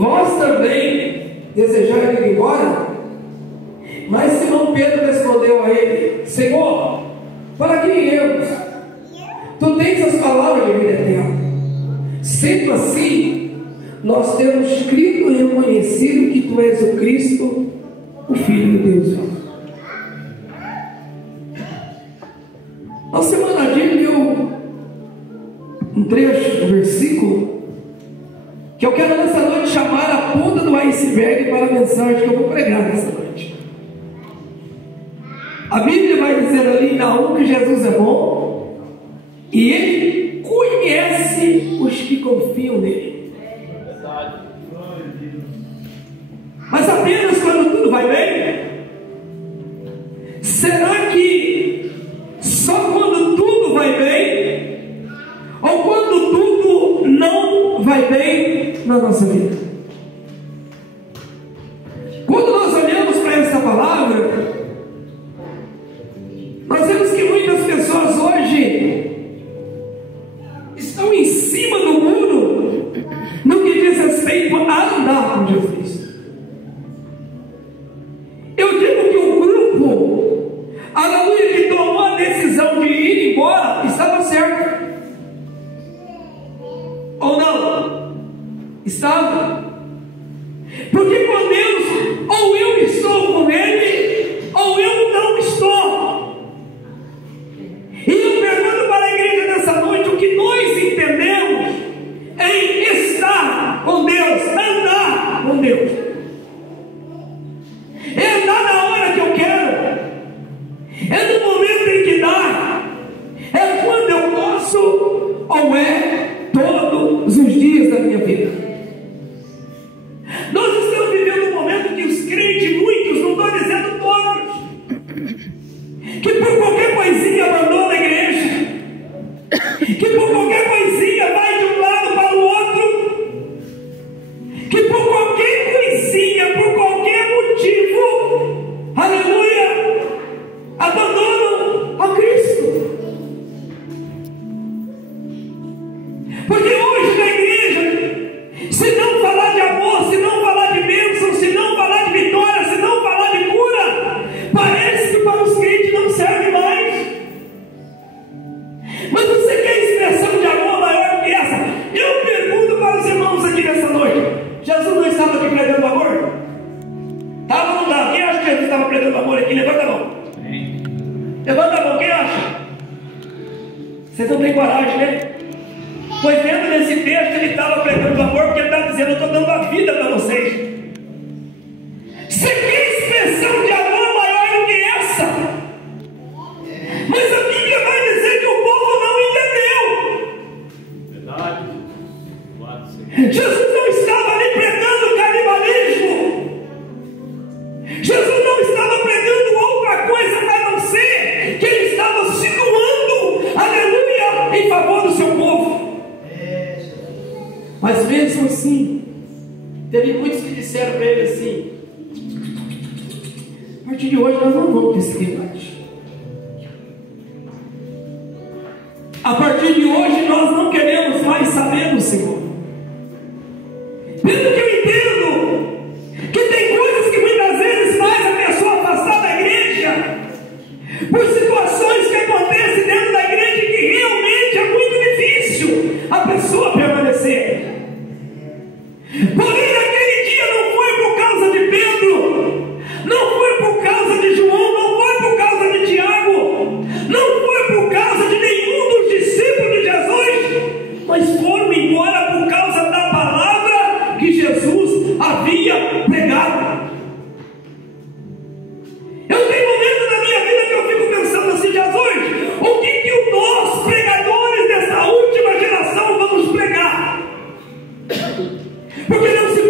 vós também desejais ir embora? Mas Simão Pedro respondeu a ele: Senhor, para que iremos? Tu tens as palavras de vida eterna. Sendo assim, nós temos crido e reconhecido que tu és o Cristo, o Filho de Deus vivo. Na semana de leu um trecho, um versículo, que eu quero nessa noite chamar a ponta do iceberg para a mensagem que eu vou pregar nessa noite. A Bíblia vai dizer ali em Naum que Jesus é bom e Ele conhece os que confiam nele. Mas apenas quando tudo vai bem? Será que só quando tudo vai bem? Ou quando tudo não vai bem na nossa vida? Quando nós olhamos para essa palavra, nós vemos que muitas pessoas hoje estão em cima do muro no que diz respeito a andar com Jesus. Eu digo que o grupo, aleluia, que tomou a decisão de ir embora, estava certo. Ou não? Estava. Porque com Deus, ou eu estou com Ele, ou eu não estou. E eu pergunto para a igreja nessa noite: o que nós entendemos em estar com Deus, andar com Deus? É andar na hora que eu quero, é no momento em que dá, é quando eu posso, ou é todos os dias da minha vida? Nós estamos vivendo um momento que os crentes, muitos, não estou dizendo todos, que por qualquer coisinha abandona a igreja, que por qualquer coisinha vai de um lado para o outro, que por qualquer coisinha, por qualquer motivo, aleluia, abandonam a Cristo. Porque hoje na igreja, se não falar de amor, se não falar de bênção, se não falar de vitória, se não falar de cura, parece que para os crentes não serve mais. Mas você quer expressão de amor maior que essa? Eu pergunto para os irmãos aqui nessa noite: Jesus não estava aqui pregando amor? Estava ou não estava? Quem acha que Jesus estava pregando amor aqui? Levanta a mão. Levanta a mão, quem acha? Vocês não têm coragem, né? Pois dentro desse texto ele estava pregando amor, porque ele estava dizendo: eu estou dando a vida para vocês. Você quer expressão de amor maior do que essa? Mas a Bíblia vai dizer que o povo não entendeu. Verdade. Jesus não estava ali pregando canibalismo. Jesus não estava pregando outra coisa a não ser que ele estava se doando, aleluia, em favor do seu povo. Mas mesmo assim, teve muitos que disseram para ele assim: a partir de hoje nós não vamos perseguir mais. A partir de hoje nós não queremos mais saber do Senhor. Pelo que eu entendo, que tem coisas que muitas vezes faz a pessoa afastar da igreja, por situações que acontecem dentro da igreja, que realmente é muito difícil a pessoa permanecer. Porém, naquele dia não foi por causa de Pedro, não foi por causa de João, não foi por causa de Tiago, não foi por causa de nenhum dos discípulos de Jesus, mas foram embora por causa da palavra que Jesus havia pregado. Eu tenho momentos na minha vida que eu fico pensando assim: Jesus, o que nós, pregadores dessa última geração, vamos pregar? Porque não se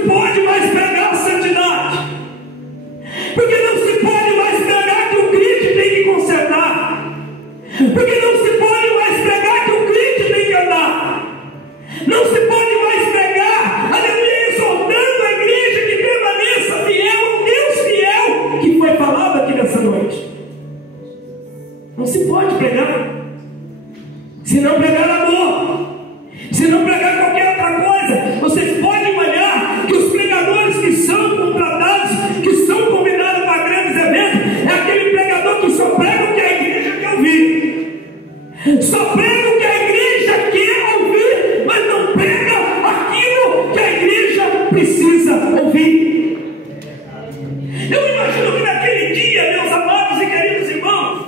prega aquilo que a igreja precisa ouvir. Eu imagino que naquele dia, meus amados e queridos irmãos,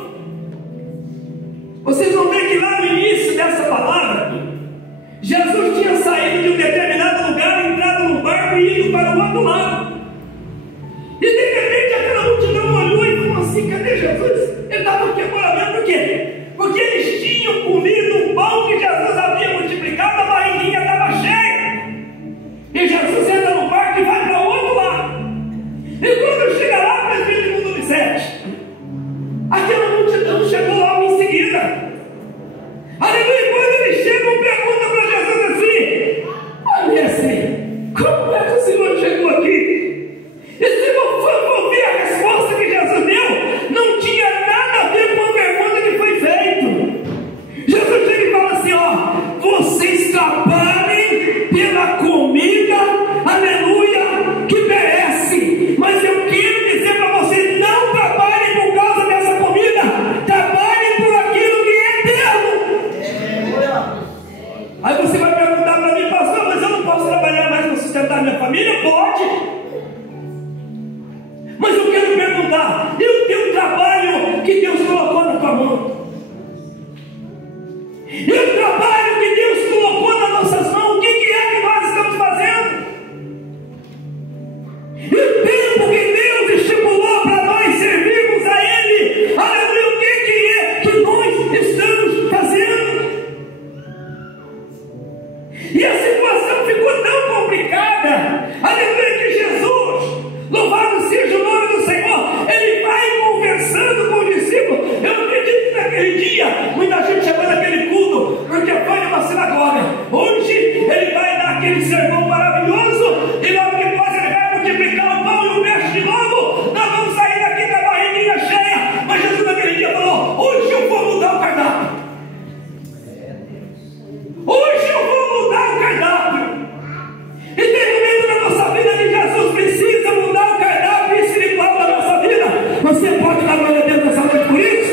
vocês vão ver que lá no início dessa palavra, Jesus tinha saído de um determinado lugar, entrado no barco e ido para o outro lado. E de repente aquela multidão olhou e falou assim: cadê Jesus? Ele estava aqui agora mesmo. Por quê? Porque eles tinham comido o pão que Jesus havia multiplicado, a barriguinha estava cheia. E Jesus entra no barco e vai para o outro lado. E quando chega lá, presbítero número 7, aquela multidão chegou logo em seguida. Aleluia! Quando eles chegam, pergunta para Jesus assim: olha assim, como é que o Senhor chegou aqui? E se for ver a resposta que Jesus deu, não tinha nada a ver com a pergunta que foi feita. Jesus chega e fala assim: ó, vocês trabalhem pela comida, aleluia, que merece. Mas eu quero dizer para vocês: não trabalhem por causa dessa comida, trabalhem por aquilo que é eterno. Aí você vai perguntar para mim: pastor, mas eu não posso trabalhar mais para sustentar minha família? Pode. Mas eu quero perguntar: e o teu trabalho que Deus colocou na tua mão? E o trabalho que Deus colocou nas nossas mãos, o que é que nós estamos fazendo? E o tempo que Deus estipulou para nós servirmos a Ele, aleluia, o que é que nós estamos fazendo? E a situação ficou tão complicada, aleluia, que Jesus, louvado seja o nome do Senhor, ele vai conversando com os discípulos. Eu acredito que naquele dia muita gente chegou naquele culto porque foi numa sinagoga. Hoje ele vai dar aquele sermão maravilhoso e logo depois ele vai multiplicar o pão e o peixe de novo. Nós vamos sair daqui da barriguinha cheia. Mas Jesus naquele dia falou: hoje eu vou mudar o cardápio. Hoje eu vou mudar o cardápio. E tem momento na nossa vida que Jesus precisa mudar o cardápio espiritual da nossa vida. Você pode dar glória a Deus nessa noite por isso?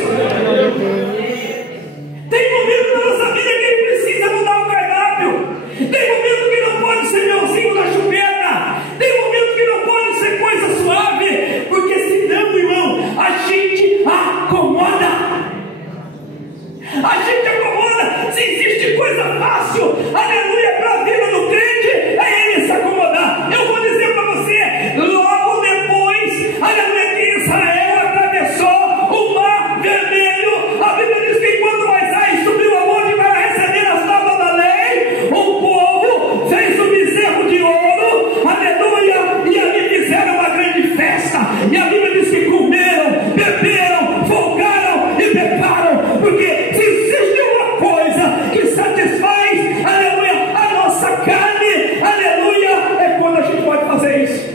Tem momento na nossa vida que Ele precisa mudar o cardápio. Tem momento que não pode ser melzinho na chupeta. Tem momento que não pode ser coisa suave. Porque senão, irmão, a gente acomoda. A gente acomoda. Se existe coisa fácil, aleluia, para a vida do crente, é ele se acomodar. Eu vou dizer para você: logo depois, aleluia, que Israel atravessou o mar vermelho, a Bíblia diz que quando Moisés subiu ao monte para receber as tábuas da lei, o povo fez um bezerro de ouro, aleluia, e ali fizeram uma grande festa. E a Bíblia diz que comeram, beberam, folgaram e pecaram, porque se existe uma coisa que satisfaz, aleluia, a nossa carne, aleluia, é quando a gente pode fazer isso.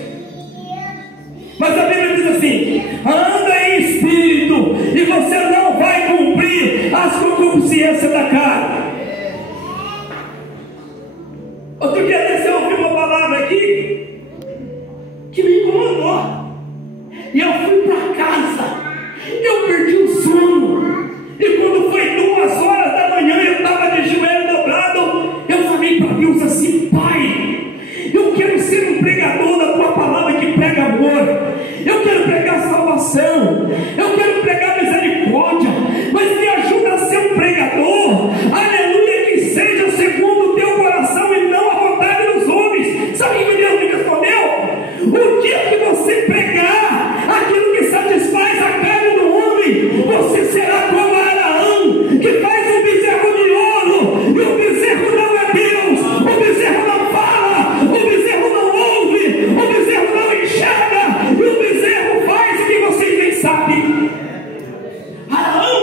Mas a Bíblia diz assim: anda em espírito e você não vai cumprir as concupiscências da carne. Outro dia desse eu ouvi uma palavra aqui que me incomodou. E eu fui para casa, eu perdi o sono. E quando foi 2 horas da manhã, eu estava de joelho dobrado. Eu falei para Deus assim: Pai, eu quero ser um pregador da Tua palavra que prega amor. Eu quero pregar salvação. Eu quero pregar misericórdia. Mas me ajuda a ser um pregador, aleluia, que seja segundo o Teu coração e não a vontade dos homens. Sabe o que Deus me respondeu? O dia que você pregar aquilo que satisfaz a carne do homem, você será como Araão, que faz um bezerro de ouro. E o bezerro não é Deus. O bezerro não fala. O bezerro não ouve. O bezerro não enxerga. E o bezerro faz o que vocês nem sabem. Araão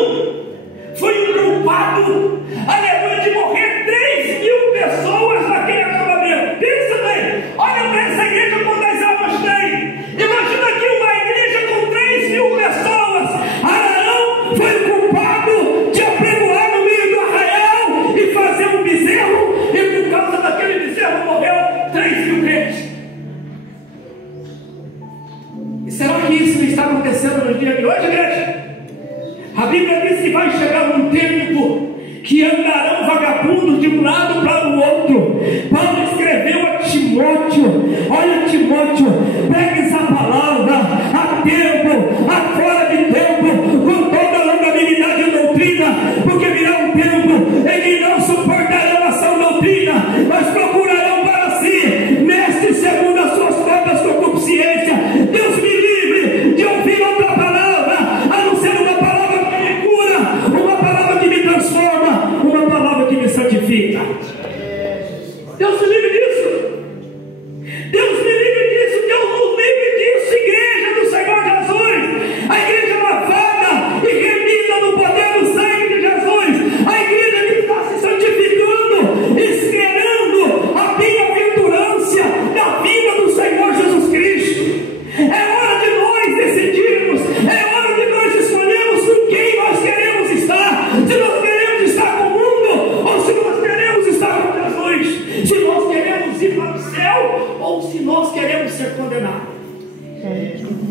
foi um culpado, aleluia, de morrer 3.000 pessoas naquele acampamento. Pensa bem, olha para essa igreja quantas almas tem. Imagina aqui uma igreja com 3.000 pessoas. Araão foi o culpado de apregoar no meio do arraial e fazer um bezerro, e por causa daquele bezerro morreu 3.000 crentes. E será que isso não está acontecendo no dia de hoje, igreja? A Bíblia diz que vai chegar um tempo que andarão vagabundos de um lado para o outro,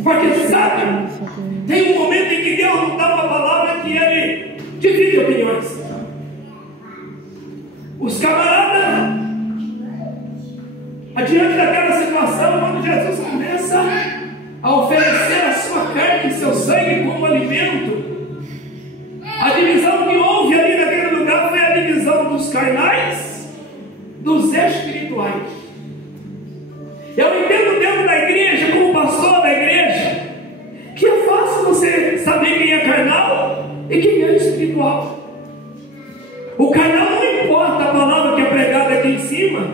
Porque sabe, tem um momento em que Deus não dá uma palavra que ele divide opiniões. Os camaradas, adiante daquela situação, quando Jesus começa a oferecer a sua carne e seu sangue como alimento, a divisão que houve ali naquele lugar foi a divisão dos carnais, dos espirituais. Eu entendo dentro da igreja, como pastor da igreja, que é fácil você saber quem é carnal e quem é espiritual. O carnal, não importa a palavra que é pregada aqui em cima,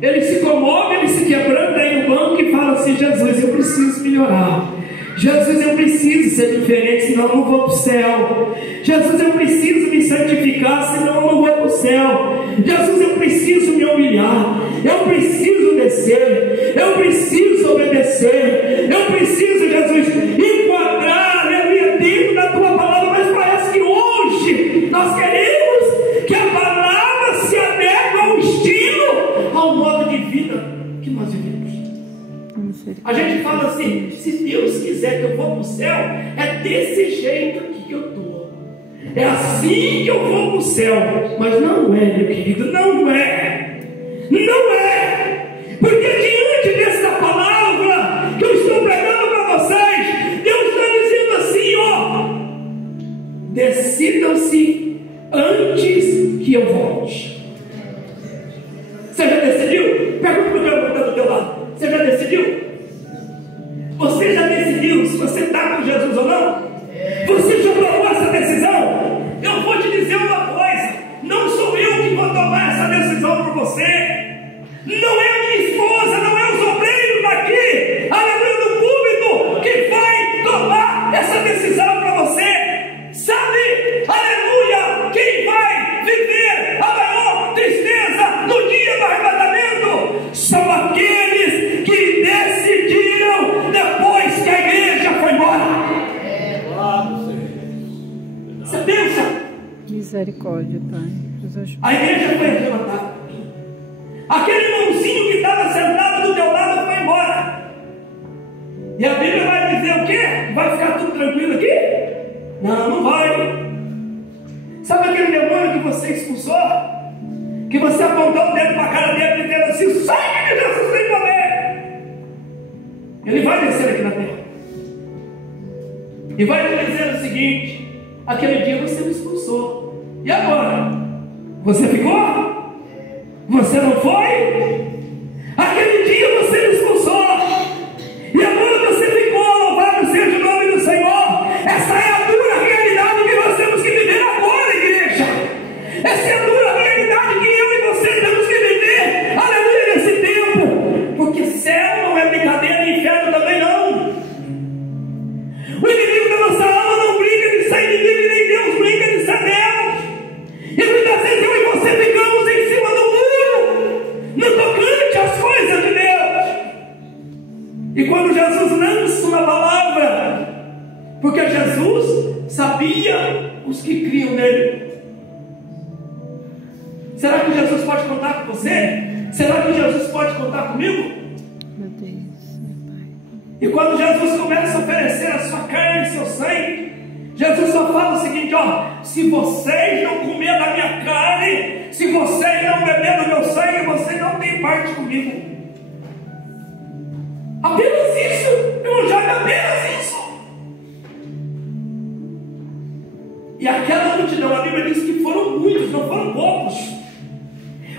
ele se comove, ele se quebranta aí no banco e fala assim: Jesus, eu preciso melhorar. Jesus, eu preciso ser diferente, senão eu não vou para o céu. Jesus, eu preciso me santificar, senão eu não vou para o céu. Jesus, eu preciso me humilhar. Eu preciso descer. Eu preciso obedecer. Eu preciso, Jesus, enquadrar, aleluia, dentro da tua palavra. Mas parece que hoje nós queremos que a palavra se adeque ao estilo, ao modo de vida que nós vivemos. A gente fala assim: se Deus quiser que eu vou para o céu, é desse jeito que eu estou, é assim que eu vou para o céu. Mas não é, meu querido, não é, não é, porque diante dessa palavra que eu estou pregando para vocês, Deus está dizendo assim: ó, decidam-se antes que eu volte. Você já decidiu? Pergunta para o teu irmão do teu lado: você já decidiu? Você já decidiu se você está com Jesus ou não? Você já tomou essa decisão? Eu vou te dizer uma coisa: não sou eu que vou tomar essa decisão por você. Não é a minha esposa, não é os obreiros daqui, aleluia, do púlpito, que vai tomar essa decisão para você. Sabe, aleluia, quem vai viver a maior tristeza no dia do arrebatamento são aqueles que decidiram depois que a igreja foi embora. Você pensa? Misericórdia, Pai. A igreja foi arrebatada. Aquele irmãozinho que estava sentado do teu lado foi embora. E a Bíblia vai dizer o quê? Vai ficar tudo tranquilo aqui? Não, não vai. Sabe aquele demônio que você expulsou? Que você apontou o dedo para a cara dele dizendo assim: o sangue de Jesus tem poder. Ele vai descer aqui na terra e vai te dizer o seguinte: aquele dia você me expulsou, e agora? Você ficou? Você não foi? Aquele dia você me expulsou, e agora você ficou. Louvado seja o nome do Senhor. Essa é a dura realidade que nós temos que viver agora, igreja. Essa é a dura realidade que eu e você temos que viver, aleluia, nesse tempo. Porque céu não é brincadeira, e inferno também não. O inimigo da nossa alma não brinca de ser inimigo, nem Deus brinca de ser Deus. E muitas vezes eu e você ficamos em cima do muro, no tocante às coisas de Deus. E quando Jesus lança uma palavra, porque Jesus sabia os que criam nele. Será que Jesus pode contar com você? Será que Jesus pode contar comigo? Meu Deus, meu Pai. E quando Jesus começa a oferecer a sua carne e seu sangue, Jesus só fala o seguinte: ó, se vocês não comer da minha carne, se vocês não beber do meu sangue, vocês não têm parte comigo. Apenas isso, Evangelho, apenas isso. E aquela multidão, a Bíblia diz que foram muitos, não foram poucos.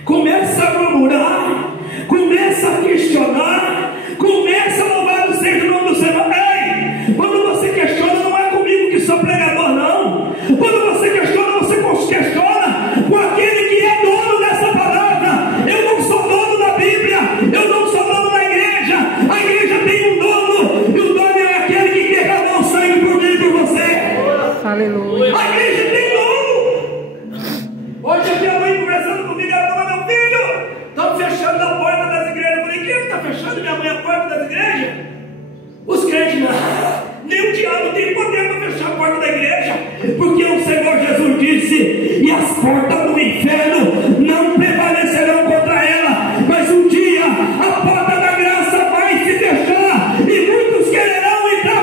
Começa a murmurar, começa a questionar, começa a louvar o seja o nome do Senhor. Ei, quando você questiona, não é comigo que sou pregador, não. Quando você questiona, você questiona com aquele que é dono dessa palavra. Eu não sou dono da Bíblia, eu não sou dono da igreja. A igreja tem um dono, e o dono é aquele que derramou o sangue por mim e por você. Aleluia. A igreja tem dono. Hoje a minha mãe conversando comigo, ela falou: meu filho, estão fechando a porta das igrejas. Eu falei: quem está fechando, minha mãe, a porta das igrejas? Os crentes não. Nem o diabo tem poder para fechar a porta da igreja, porque o Senhor Jesus disse: e as portas do inferno não prevalecerão contra ela. Mas um dia a porta da graça vai se fechar, e muitos quererão entrar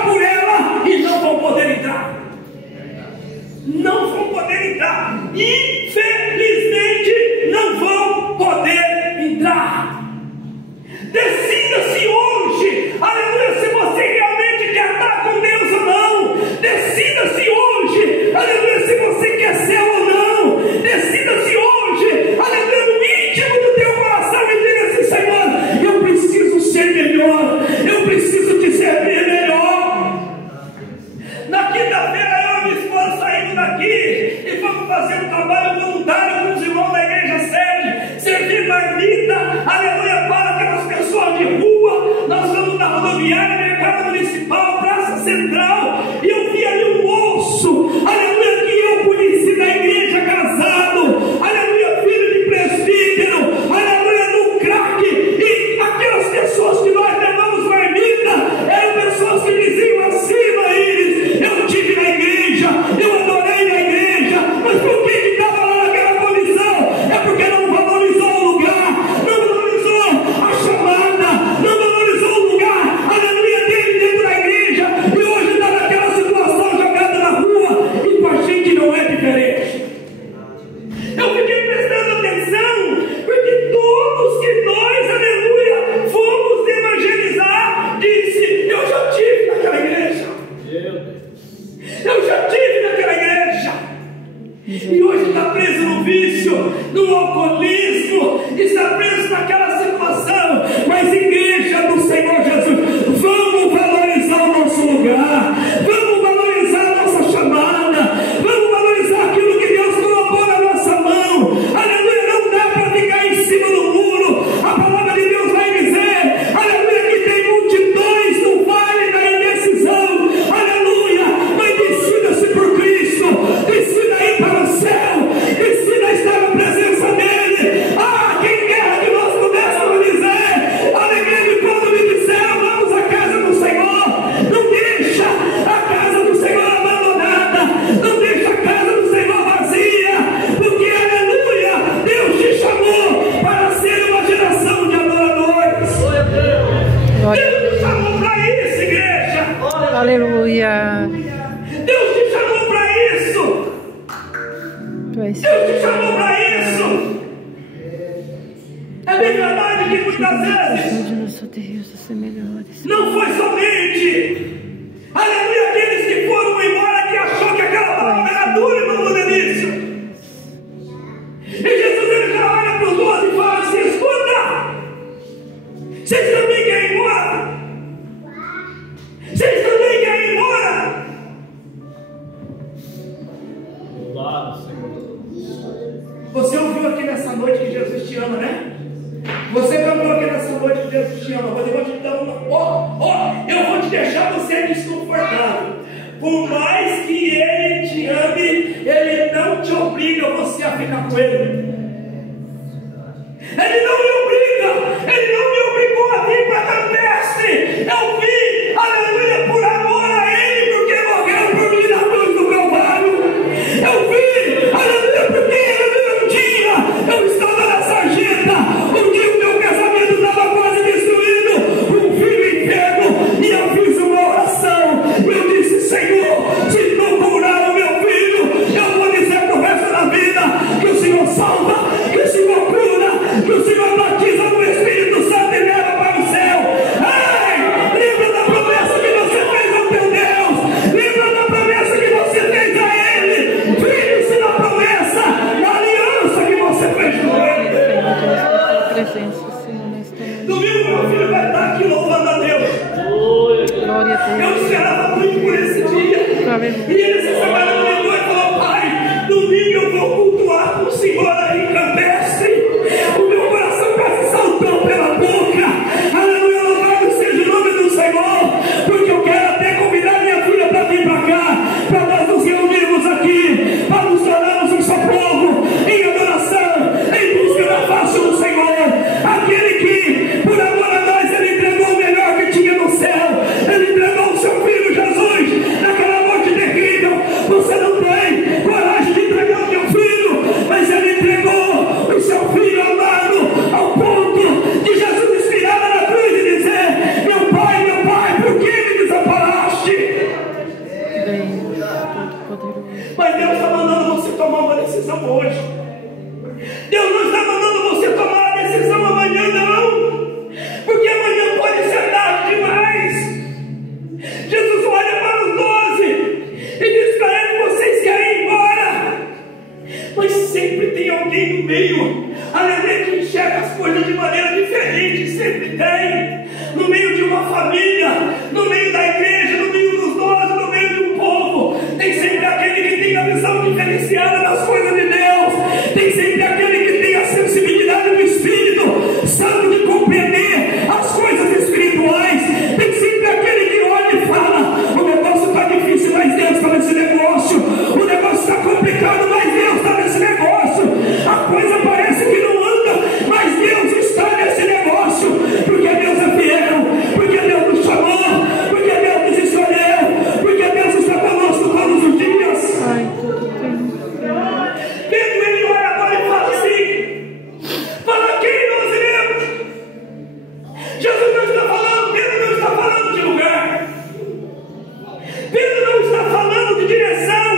para isso, igreja. Aleluia. Deus te chamou para isso. Deus te chamou para isso. É bem verdade que muitas vezes não foi somente, aleluia, aqueles que foram embora que achou que aquela palavra era dura, irmão Denise. E Jesus ele já olha para os 12 e fala assim: escuta, vocês também querem ir embora? Vocês também querem ir embora? Você ouviu aqui nessa noite que Jesus te ama, né? Você cantou aqui nessa noite que Jesus te ama, mas eu vou te dar uma. Eu vou te deixar você desconfortável. Por mais que Ele te ame, Ele não te obriga você a ficar com Ele. Ele não me obriga, Ele não me obrigou a vir para Campestre. Eu vim, aleluia, por amor a Ele, porque morreu por mim na cruz do Calvário. Eu vim, aleluia, porque um dia eu estava na sarjeta, um dia o meu casamento estava quase destruído, um filho enfermo, e eu fiz uma oração. Eu disse: Senhor, se não curar o meu filho, eu vou dizer pro resto da vida que o Senhor salva, que o Senhor cura, que o Senhor batiza no Espírito Santo e leva para o céu. Ei, lembra da promessa que você fez ao teu Deus, lembra da promessa que você fez a Ele, firme-se na promessa, na aliança que você fez com Ele. Domingo meu filho vai estar aqui louvando a Deus. Eu esperava muito por esse dia. E ele se separou de mim e falou: pai, domingo eu vou cultuar com o Senhor aí em Campestre. O meu coração quase saltou pela boca. Aleluia, louvado seja o nome do Senhor. Porque eu quero até convidar minha filha para vir para cá, para nós nos reunirmos aqui, para nos tornarmos um só povo, em adoração, em busca da face do Senhor. Aquele que, por amor a nós, Ele entregou o melhor que tinha no céu. Ele entregou o seu filho Jesus naquela morte terrível. Você não tem coragem de entregar o teu filho, mas Ele entregou o seu filho amado ao ponto de Jesus expirar na cruz e dizer: meu pai, por que me desamparaste? Mas Deus está mandando você tomar uma decisão hoje. Deus não está mandando você tomar a decisão amanhã, não, porque amanhã pode ser tarde demais. Jesus olha para os 12 e diz para eles: vocês querem ir embora, mas sempre tem alguém no meio, aleluia, que enxerga as coisas de maneira diferente. Sempre tem, no meio de uma família, no meio da igreja, no meio dos 12, no meio de um povo, tem sempre aquele que tem a visão diferenciada das coisas de Deus, tem sempre aquele que tem a sensibilidade do Espírito Santo de compreender as coisas espirituais, tem sempre aquele que olha e fala: o negócio está difícil, mas Deus está nesse negócio, o negócio está complicado, mas Deus está nesse negócio, a coisa parece que não anda, mas Deus está nesse negócio, porque Deus é fiel, porque Deus nos chamou, porque Deus nos escolheu, porque Deus está conosco todos os dias. Pedro, ele olha agora e fala assim: para quem nós iremos? Jesus não está falando, Pedro não está falando de lugar, Pedro não está falando de direção,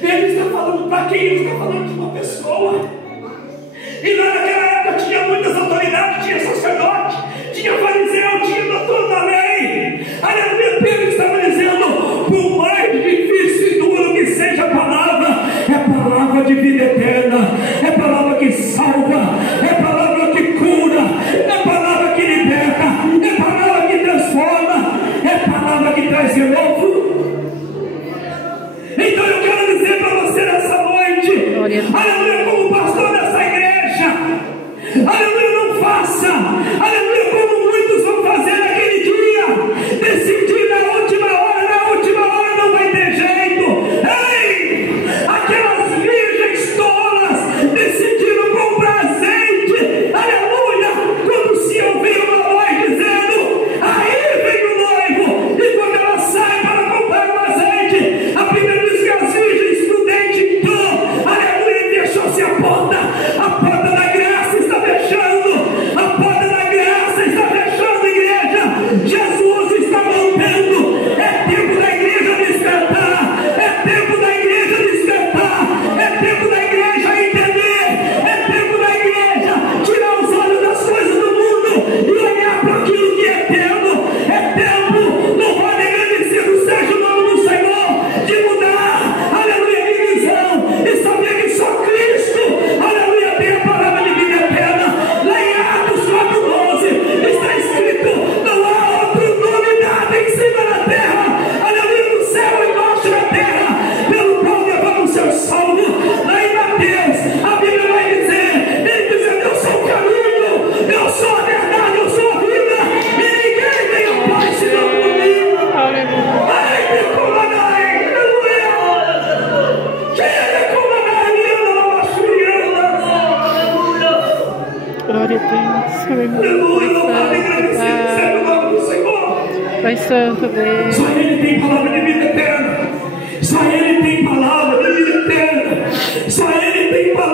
Pedro está falando para quem? Ele está falando de uma pessoa. E lá naquela época tinha muitas autoridades, tinha sacerdote, tinha fariseu, tinha doutor da lei. Aleluia, Pedro estava dizendo: por mais difícil e duro que seja a palavra, é palavra de vida eterna, é palavra que salva, é palavra que cura, é palavra que liberta. Aleluia, louvado e agradecido seja o nome do Senhor. Pai Santo, Deus. Só Ele tem palavra de vida eterna. Só Ele tem palavra de vida eterna. Só Ele tem palavra